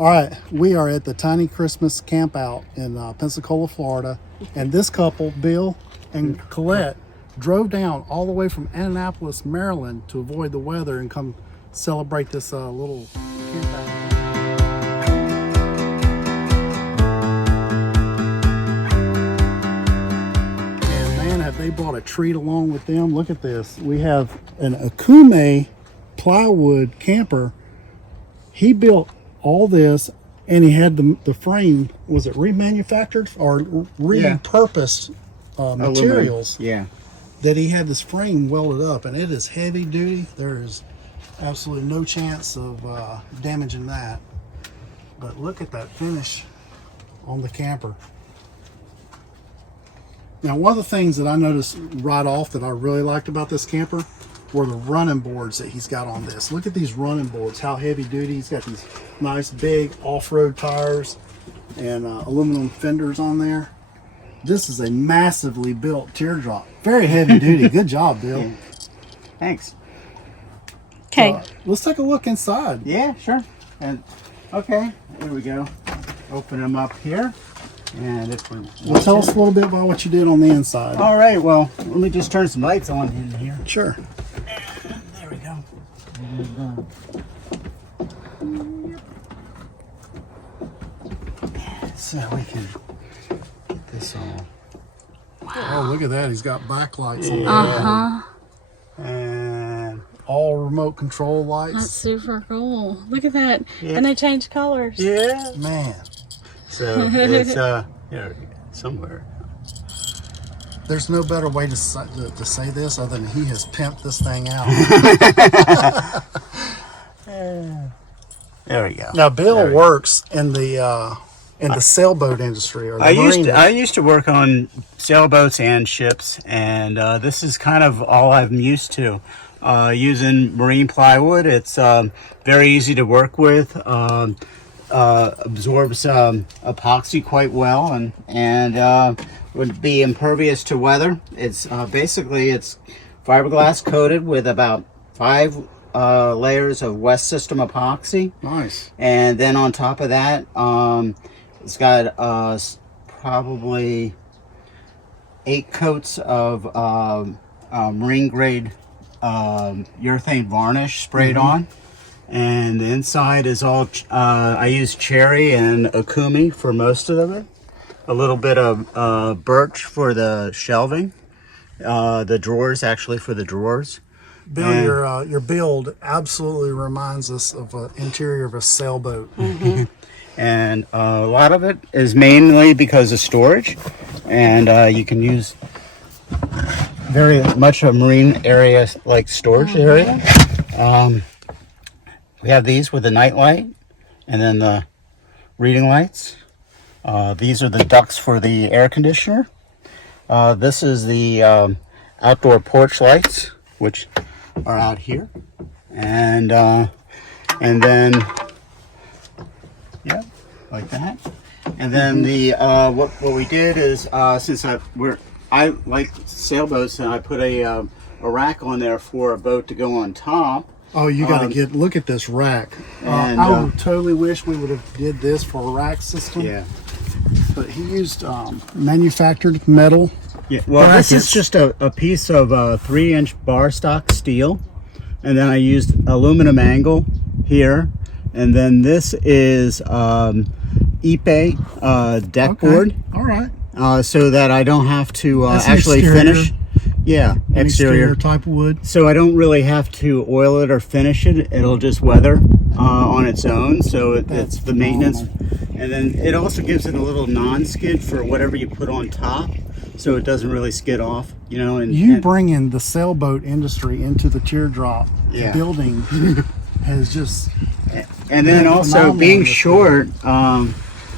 All right, we are at the Tiny Christmas Campout in Pensacola, Florida, and this couple, Bill and Colette, drove down all the way from Annapolis, Maryland, to avoid the weather and come celebrate this little campout. And man, have they brought a treat along with them. Look at this. We have an Akume plywood camper. He built all this, and he had the frame, was it remanufactured or repurposed materials? Yeah. That he had this frame welded up, and it is heavy duty. There is absolutely no chance of damaging that. But look at that finish on the camper. Now, one of the things that I noticed right off that I really liked about this camper were the running boards that he's got on this. Look at these running boards, how heavy duty. He's got these nice big off-road tires and aluminum fenders on there. This is a massively built Teardrop. Very heavy duty. Good job, Bill. Yeah. Thanks. Okay. Let's take a look inside. Yeah, sure. And okay, here we go. Open them up here. And if we Well, tell us a little bit about what you did on the inside. All right, well, let me just turn some lights on in here. Sure. And there we go. So we can get this all. Oh, look at that. He's got backlights on Uh-huh. And all remote control lights. That's super cool. Look at that. Yeah. And they change colors. yeah. Man, So it's here somewhere. there's no better way to say this other than he has pimped this thing out. There we go. Now, Bill works in the sailboat industry or the I used to work on sailboats and ships, and this is kind of all I'm used to. Using marine plywood, it's very easy to work with. Absorbs epoxy quite well, and would be impervious to weather. It's basically it's fiberglass coated with about 5 layers of West System epoxy. Nice. And then on top of that, it's got probably 8 coats of marine grade urethane varnish sprayed on. And the inside is all, I use cherry and Akumi for most of it. A little bit of birch for the shelving. The drawers, actually, for the drawers. Bill, And- your build absolutely reminds us of an interior of a sailboat. And a lot of it is mainly because of storage. And you can use very much a marine area like storage area. We have these with the night light and then the reading lights. These are the ducts for the air conditioner. This is the outdoor porch lights, which are out here. And then, yeah, like that. And then the what we did is since I like sailboats, and I put a rack on there for a boat to go on top. Oh, you got to look at this rack. And, I would totally wish we would have did this for a rack system. Yeah. But he used manufactured metal. Yeah. Well, this brackets. is just a piece of 3-inch bar stock steel, and then I used aluminum angle here, and then this is Ipe deck board. All right. So that I don't have to That's an actually exterior. finish. Yeah, exterior. type of wood. So I don't really have to oil it or finish it. It'll just weather on its own. So it's the maintenance. And then it also gives it a little non-skid for whatever you put on top, so it doesn't really skid off. You know. And Bringing the sailboat industry into the Teardrop building has just. And then also phenomenal being in this short,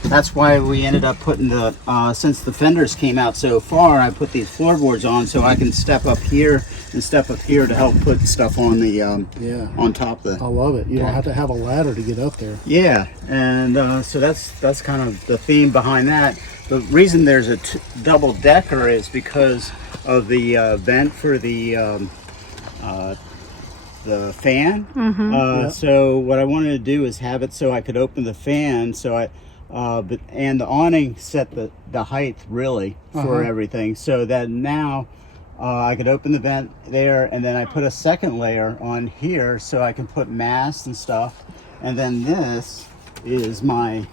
that's why we ended up putting the, since the fenders came out so far, I put these floorboards on so I can step up here and step up here to help put stuff on the, on top of the. I love it. You don't have to have a ladder to get up there. Yeah, and so that's kind of the theme behind that. The reason there's a double decker is because of the vent for the the fan. Mm-hmm. So what I wanted to do is have it so I could open the fan. So and the awning set the height really for everything. So that now I could open the vent there, and then I put a second layer on here so I can put masts and stuff. And then this is my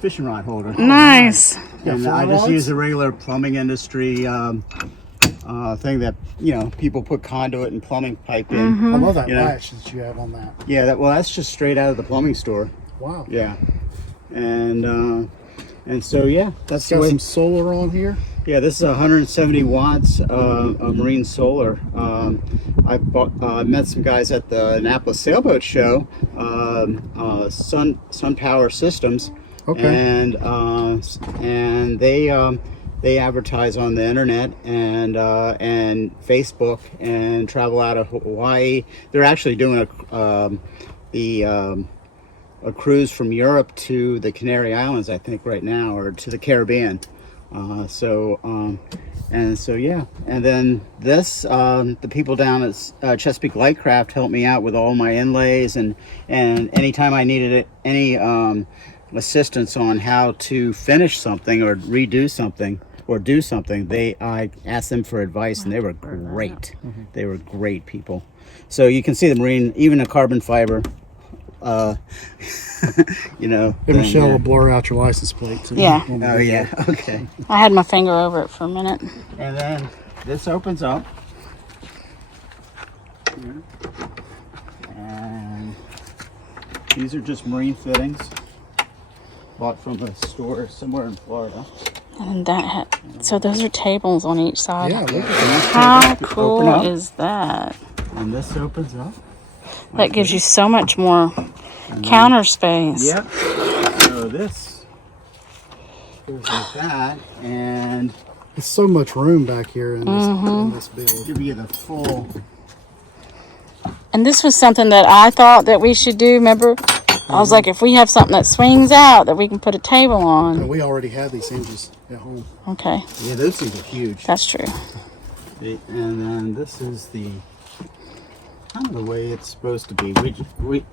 fishing rod holder. Nice. And I just use a regular plumbing industry thing that, you know, people put conduit and plumbing pipe in. I love that You know? latch that you have on that. Yeah, well, that's just straight out of the plumbing store. Wow. Yeah, and so yeah, that's It's the got way. some solar on here. Yeah, this is 170 watts of marine solar. I met some guys at the Annapolis Sailboat Show, Sun Power Systems, Okay. and they advertise on the internet and Facebook and travel out of Hawaii. They're actually doing a cruise from Europe to the Canary Islands, I think, right now, or to the Caribbean. And so yeah, and then this the people down at Chesapeake Lightcraft helped me out with all my inlays, and anytime I needed any assistance on how to finish something or redo something or do something, I asked them for advice, and they were great. They were great people. So you can see the marine, even a carbon fiber. You know, And Michelle will blur out your license plate. So Yeah. Oh yeah, okay. I had my finger over it for a minute. And then this opens up. And these are just marine fittings bought from a store somewhere in Florida. And so those are tables on each side. Yeah, look at that. How Open cool up. is that? And this opens up. That gives you so much more counter space. Yep. So this goes like that, and There's so much room back here in this build. give you the full. And this was something that I thought that we should do. Remember, I was like, if we have something that swings out that we can put a table And on. we already have these hinges at home. Okay, Yeah, those things are huge. that's true. And then this is the kind of the way it's supposed to be.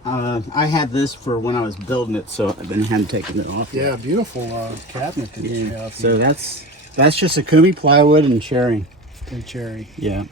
I had this for when I was building it, so I hadn't taken it off Yeah, yet. beautiful cabinet that you have So here. that's just a Kumi plywood and cherry. And cherry. Yeah.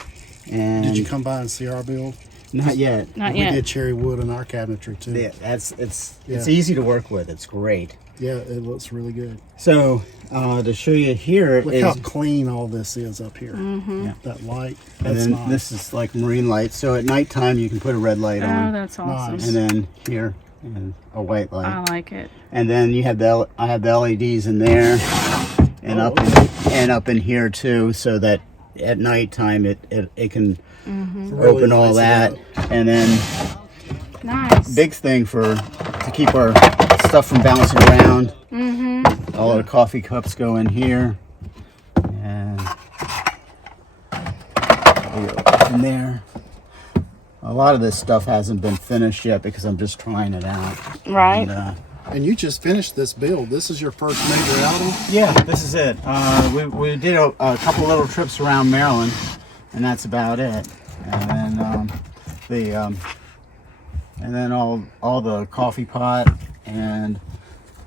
And Did you come by and see our build? not yet. Not We yet. did cherry wood in our cabinetry too. Yeah, it's Yeah. easy to work with. It's great. Yeah, it looks really good. So to show you here Look is, how clean all this is up here. yeah. That light. And That's then nice. this is like marine light. So at nighttime you can put a red light Oh, on, that's awesome. Nice. and then here and a white light. I like it. And then you have I have the LEDs in there, and up in here too, so that at nighttime it can Really open all lights it that. up. And then Nice. big thing to keep our stuff from bouncing around. All our coffee cups go in here, and we go in there. A lot of this stuff hasn't been finished yet because I'm just trying it out. Right. And, And you just finished this build. This is your first major outing? yeah, this is it. We did a couple little trips around Maryland, and that's about it. And then and then all the coffee pot and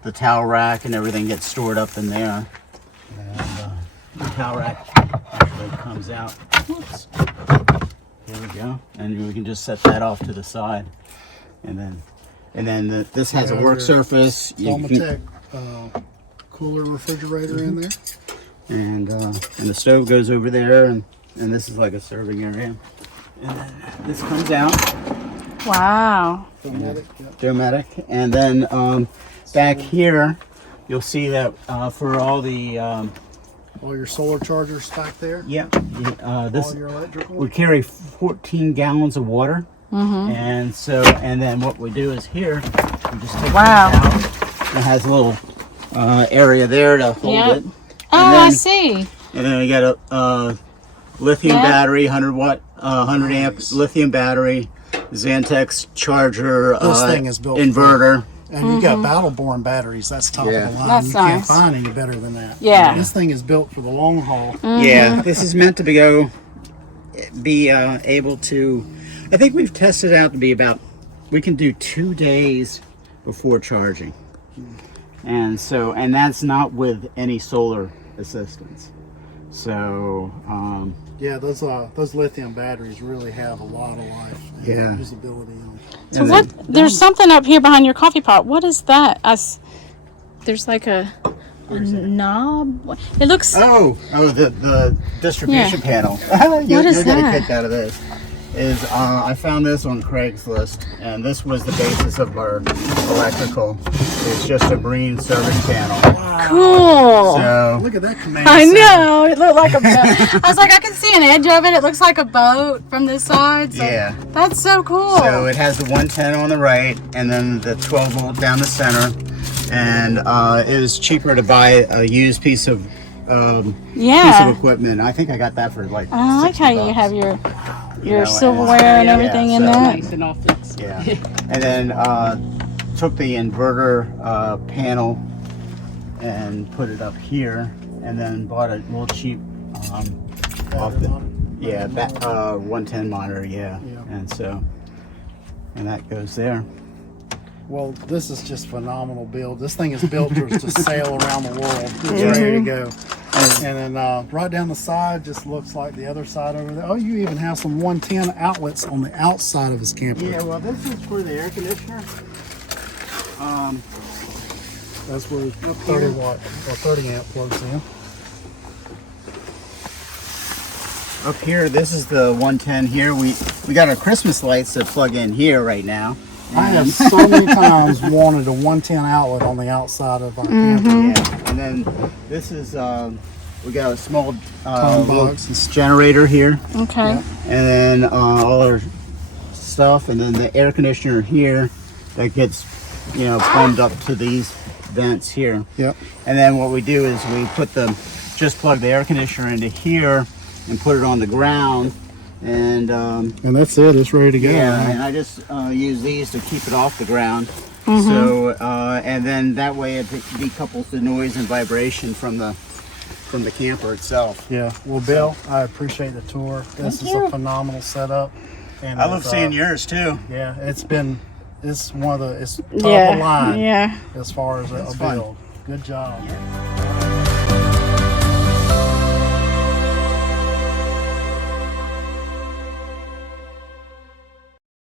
the towel rack and everything gets stored up in there. And the towel rack actually comes out. Whoops. There we go. And we can just set that off to the side, and then this has a Yeah, work your surface. You can- Thermaltech cooler refrigerator in there. and the stove goes over there, and this is like a serving area, and then this comes out, Wow. Thermatic, yeah. Domatic, and then back here you'll see that for all the All your solar chargers back there. this All your electrical. we carry 14 gallons of water, and then what we do is here we just take Wow. this out. It has a little area there to hold Yep. it. Oh, And I then- see. And then we got a lithium Yeah. battery, 100 amp Nice. lithium battery, Xantex charger, This thing is built for inverter. And you got battle-borne batteries. That's top Yeah. of the line. That's you can't nice. find any better than that. Yeah. This thing is built for the long haul. Yeah, this is meant to be able to. I think we've tested it out to be about, we can do 2 days before charging. And so, and that's not with any solar assistance. So, yeah, those lithium batteries really have a lot of life and Yeah. usability on them. So what? There's something up here behind your coffee pot. What is that? There's like a knob. It looks. oh, the distribution panel. What is You'll get a that? kick out of this. I found this on Craigslist, and this was the basis of our electrical. It's just a green service panel. Cool. So Look at that command I center. know. It looked like a boat. I was like, I can see an edge of it. It looks like a boat from this side. So yeah. That's so cool. So it has the 110 on the right, and then the 12 volt down the center. And it was cheaper to buy a used piece of yeah. equipment. I think I got that for like. I like how you $60. have your know, silverware and everything in so- that. Nice and all fixed. Yeah, and then took the inverter panel and put it up here, and then bought a real cheap off the 110 monitor. Yeah, and so and that goes there. Well, this is just phenomenal build. This thing is built to sail around the world. It's ready to go. And then right down the side just looks like the other side over there. Oh, you even have some 110 outlets on the outside of his camper. Yeah, well, this is for the air conditioner. That's where 30 watt or 30 amp plugs in. Up here, this is the 110 here. We got our Christmas lights that plug in here right now. I have so many times wanted a 110 outlet on the outside of our camper. Yeah, and then this is we got a small little box. generator here, Okay. and then all our stuff, and then the air conditioner here that gets plumbed up to these vents here. Yep. And then what we do is we just plug the air conditioner into here and put it on the ground. And that's it. It's ready to go. yeah, and I just use these to keep it off the ground. So and then that way it decouples the noise and vibration from the camper itself. Yeah. Well, Bill, I appreciate the tour. This is a phenomenal setup. And I love seeing yours too. Yeah, it's one of the top of the Yeah. line Yeah. as far as a fun. build. Good job.